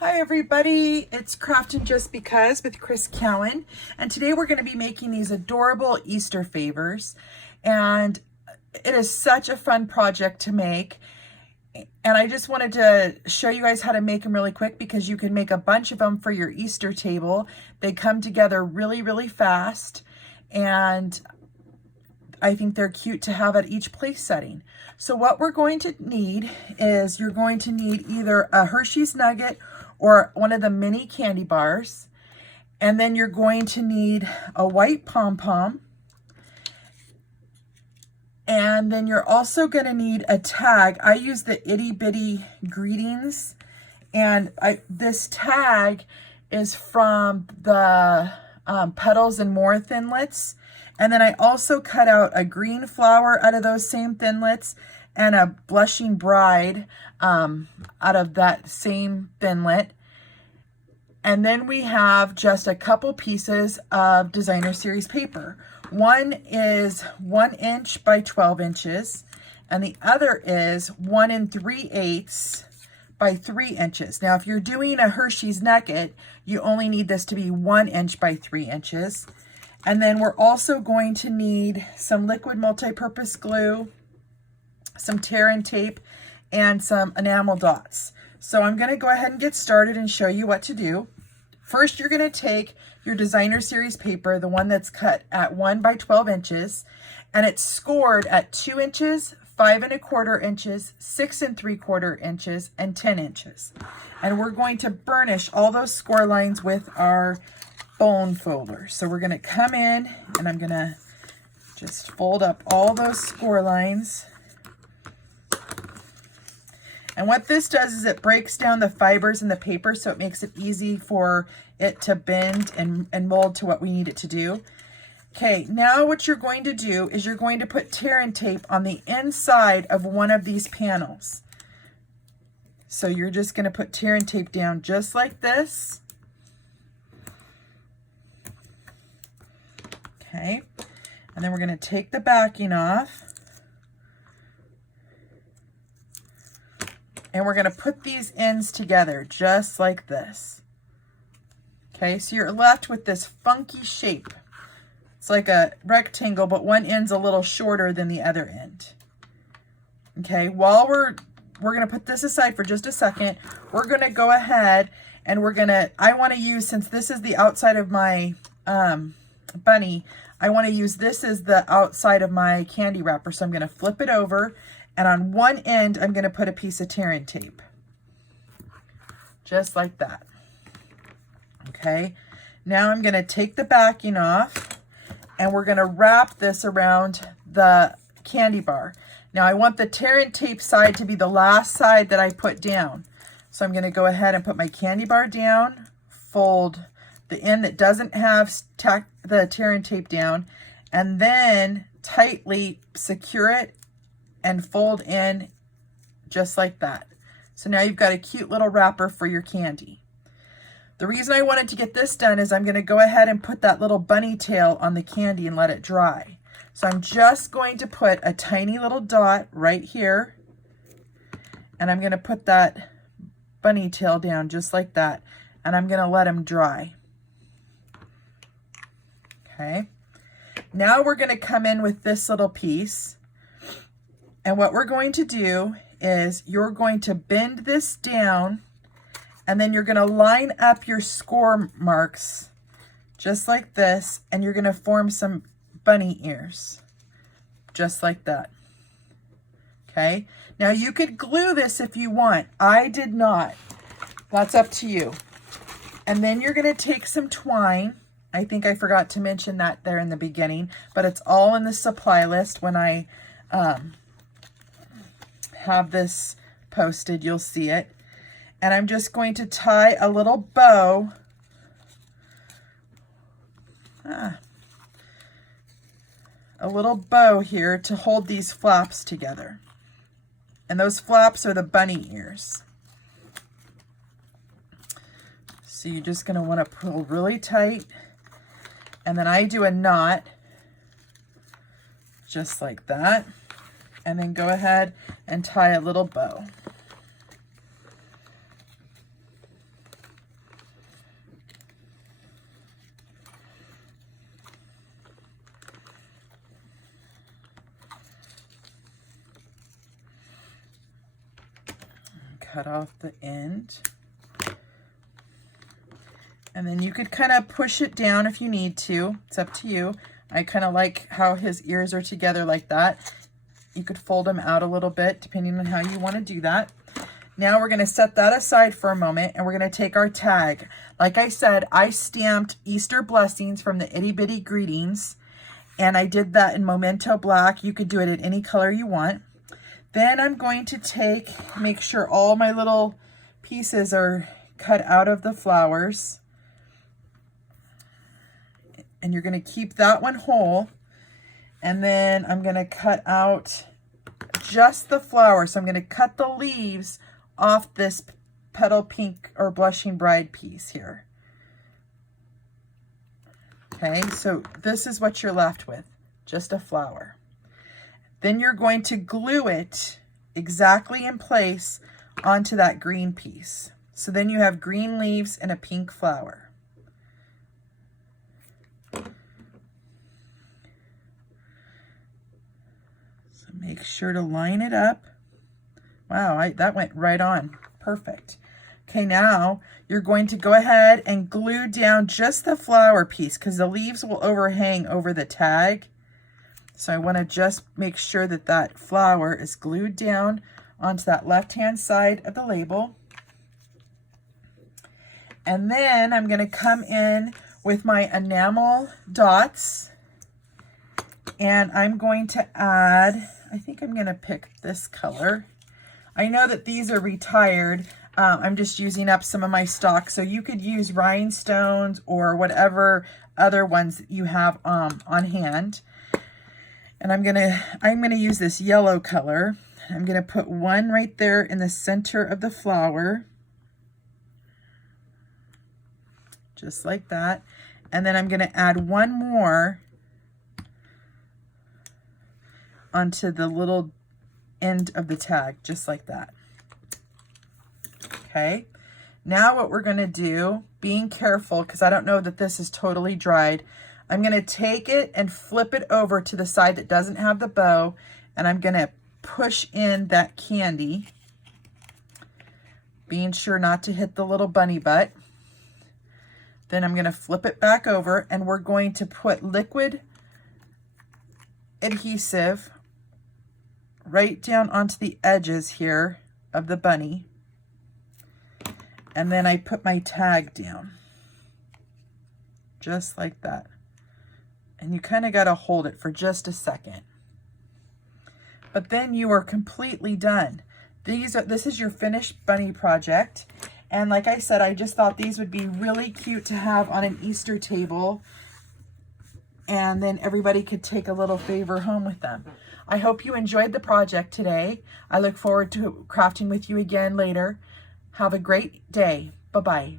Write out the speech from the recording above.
Hi everybody, it's Craftin' Just Because with Chris Cowan, and today we're going to be making these adorable Easter favors, and it is such a fun project to make, and I just wanted to show you guys how to make them really quick because you can make a bunch of them for your Easter table. They come together really fast, and I think they're cute to have at each place setting. So what we're going to need is you're going to need either a Hershey's Nugget or one of the mini candy bars. And then you're going to need a white pom-pom. And then you're also going to need a tag. I use the Itty Bitty Greetings. And this tag is from the Petals and More Thinlits. And then I also cut out a green flower out of those same thinlits and a Blushing Bride out of that same thinlit. And then we have just a couple pieces of designer series paper. One is 1 inch by 12 inches, and the other is 1 3/8 by 3 inches. Now, if you're doing a Hershey's Nugget, you only need this to be 1 inch by 3 inches. And then we're also going to need some liquid multi-purpose glue, some tear and tape, and some enamel dots. So I'm going to go ahead and get started and show you what to do. First, you're going to take your designer series paper, the one that's cut at 1 by 12 inches, and it's scored at 2 inches, 5 1/4 inches, 6 3/4 inches, and 10 inches. And we're going to burnish all those score lines with our bone folder. So we're going to come in and I'm going to just fold up all those score lines. And what this does is it breaks down the fibers in the paper, so it makes it easy for it to bend and mold to what we need it to do. Okay, now what you're going to do is you're going to put tear and tape on the inside of one of these panels. So you're just going to put tear and tape down just like this. Okay, and then we're going to take the backing off. And we're going to put these ends together just like this. Okay, so you're left with this funky shape. It's like a rectangle, but one end's a little shorter than the other end. Okay, while we're going to put this aside for just a second, we're going to go ahead and I want to use, since this is the outside of my bunny, I want to use this as the outside of my candy wrapper. So I'm going to flip it over, and on one end, I'm going to put a piece of tear and tape. Just like that. Okay. Now I'm going to take the backing off, and we're going to wrap this around the candy bar. Now I want the tear and tape side to be the last side that I put down. So I'm going to go ahead and put my candy bar down, fold the end that doesn't have the tear and tape down, and then tightly secure it and fold in just like that. So now you've got a cute little wrapper for your candy. The reason I wanted to get this done is I'm going to go ahead and put that little bunny tail on the candy and let it dry. So I'm just going to put a tiny little dot right here, and I'm going to put that bunny tail down just like that, and I'm going to let them dry. Okay, now we're going to come in with this little piece, and what we're going to do is you're going to bend this down, and then you're going to line up your score marks just like this, and you're going to form some bunny ears just like that. Okay, now you could glue this if you want. I did not. That's up to you. And then you're going to take some twine. I think I forgot to mention that there in the beginning, but it's all in the supply list. When I have this posted, you'll see it. And I'm just going to tie a little bow. A little bow here to hold these flaps together. And those flaps are the bunny ears. So you're just going to want to pull really tight. And then I do a knot just like that. And then go ahead and tie a little bow. cut off the end. And then you could kind of push it down if you need to. It's up to you. I kind of like how his ears are together like that. You could fold them out a little bit depending on how you want to do that. Now we're going to set that aside for a moment, and we're going to take our tag. Like I said, I stamped Easter blessings from the Itty Bitty Greetings, and I did that in Memento Black. You could do it in any color you want. Then I'm going to make sure all my little pieces are cut out of the flowers. And you're going to keep that one whole. And then I'm going to cut out just the flower. So I'm going to cut the leaves off this Petal Pink or Blushing Bride piece here. Okay, so this is what you're left with, just a flower. Then you're going to glue it exactly in place onto that green piece. So then you have green leaves and a pink flower. Make sure to line it up. Wow, that went right on. Perfect. Okay, now you're going to go ahead and glue down just the flower piece because the leaves will overhang over the tag. So I want to just make sure that that flower is glued down onto that left-hand side of the label. And then I'm going to come in with my Enamel Dots, and I'm going to add, I think I'm going to pick this color. I know that these are retired. I'm just using up some of my stock, so you could use rhinestones or whatever other ones that you have on hand. And I'm gonna use this yellow color. I'm gonna put one right there in the center of the flower, just like that. And then I'm gonna add one more onto the little end of the tag, just like that. Okay, now what we're gonna do, being careful, because I don't know that this is totally dried, I'm gonna take it and flip it over to the side that doesn't have the bow, and I'm gonna push in that candy, being sure not to hit the little bunny butt. Then I'm gonna flip it back over, and we're going to put liquid adhesive right down onto the edges here of the bunny. And then I put my tag down, just like that. And you kind of got to hold it for just a second. But then you are completely done. This is your finished bunny project. And like I said, I just thought these would be really cute to have on an Easter table. And then everybody could take a little favor home with them. I hope you enjoyed the project today. I look forward to crafting with you again later. Have a great day. Bye-bye.